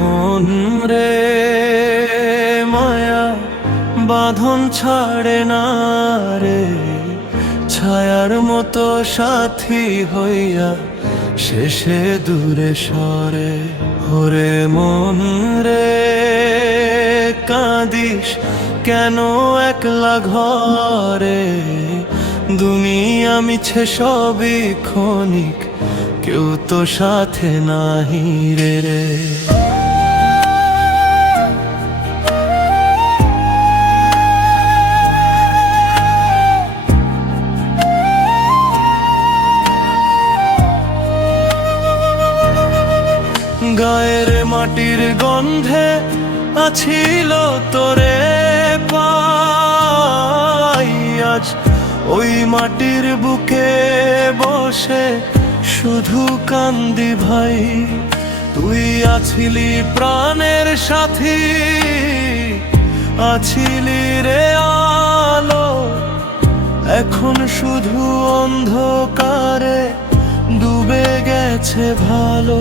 মন রে মায়া বাঁধন ছাড়ে না রে, ছায়ার মতো সাথী হইয়া শেষে দূরে সরে। ওরে মন রে কাঁদিস কেন একলা ঘরে, দুনিয়া মিছে সবই ক্ষণিক, কেউ তো সাথে নাহি রে। গায়ের মাটির গন্ধে আছিল তোরে পাই, আজ ওই মাটির বুকে বসে শুধু কান্দি ভাই। তুই আছিলি প্রাণের সাথী, আছিলি রে আলো, এখন শুধু অন্ধকারে ডুবে গেছে ভালো।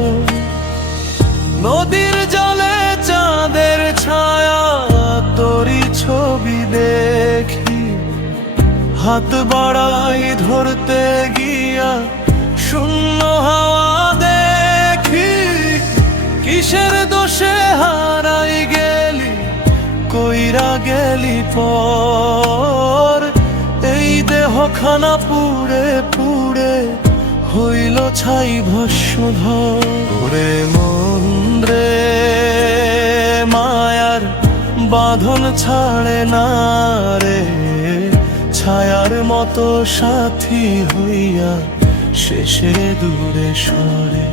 নদীর জলে চাঁদের ছায়া তোরই ছবি দেখি, হাত বাড়াই ধরতে গিয়া শূন্য হাওয়া দেখি। কিসের দোষে হারাই গেলি, কইরা গেলি পর, এই দেহখানা পুড়ে পুড়ে হইল ছাই ভস্মধর। ওরে মন রে মায়ার বাঁধন ছাড়ে না রে, ছায়ার মতো সাথী হইয়া শেষে দূরে সরে।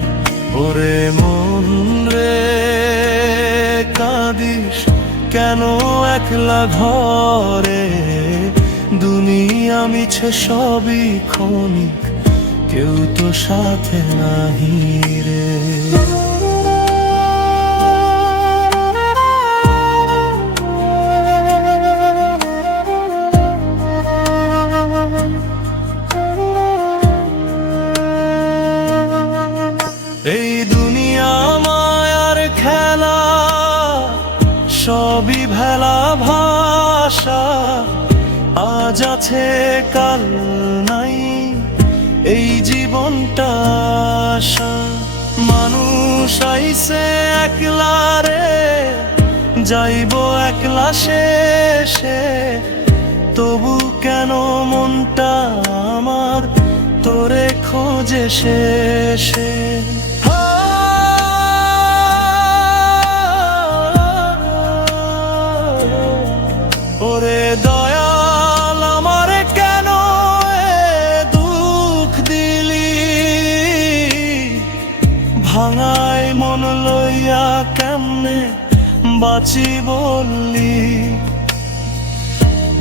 ওরে মন রে কাঁদিস কেন একলা ঘরে, দুনিয়া মিছে সবই ক্ষণিক, কেউ তো সাথে নাহি রে। এই দুনিয়া মায়ার খেলা, সবই ভেলা ভাষা, আজ আছে কাল নাই এই জীবনটা আশা। মানুষ আইছে একলা রে, যাইব একলা শেষে, তবু কেন মনটা আমার তোরে খোঁজে শেষে। ওরে দয়াল আমারে কেন এ দুঃখ দিলি, ভাঙায় মন লইয়া কেমনে বাঁচি বললি।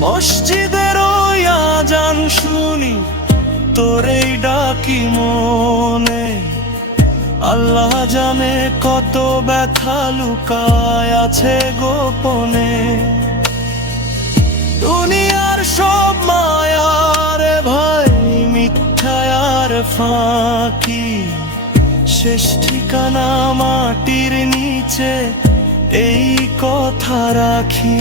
মসজিদের ওই আজান শুনি তোরেই ডাকি মনে, আল্লাহ জানে কত ব্যথা লুকায় আছে গোপনে। দুনিয়ার সব মায়ার ভাই মিথ্যার ফাঁকি, শেষ ঠিকানা মাটির নিচে এই কথা রাখি।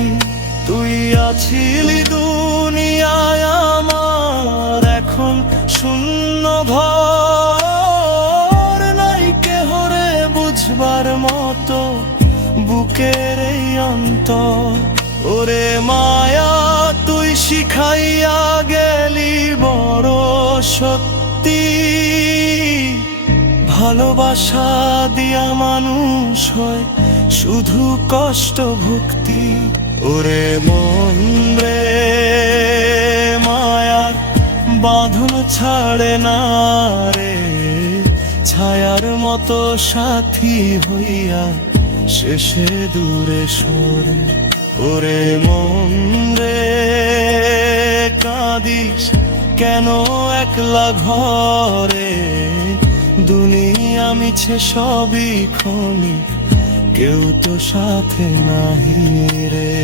তুই আছিলি দুনিয়ায় আমার, এখন শূন্য ঘর, নাই কেহ রে বুঝবার মতো বুকের এই অন্তর। ওরে মায়া তুই শিখাইয়া গেলি বড় সত্যি, ভালোবাসা দিয়া মানুষ হয় শুধু কষ্ট ভুক্তি। ওরে মন রে মায়ার বাঁধন ছাড়ে না রে, ছায়ার মতো সাথী হইয়া শেষে দূরে সরে। ওরে মন রে কাঁদিস কেন একলা ঘরে, দুনিয়া মিছে সবই ক্ষণিক, কেউ তো সাথে নাহি রে।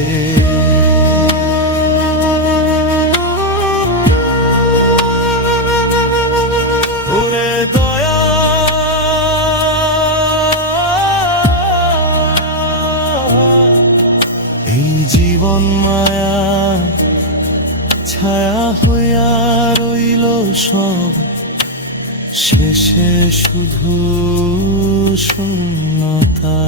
ওরে দয়া ছায়া হইয়া রইল সব, শেষে শুধু শূন্যতা।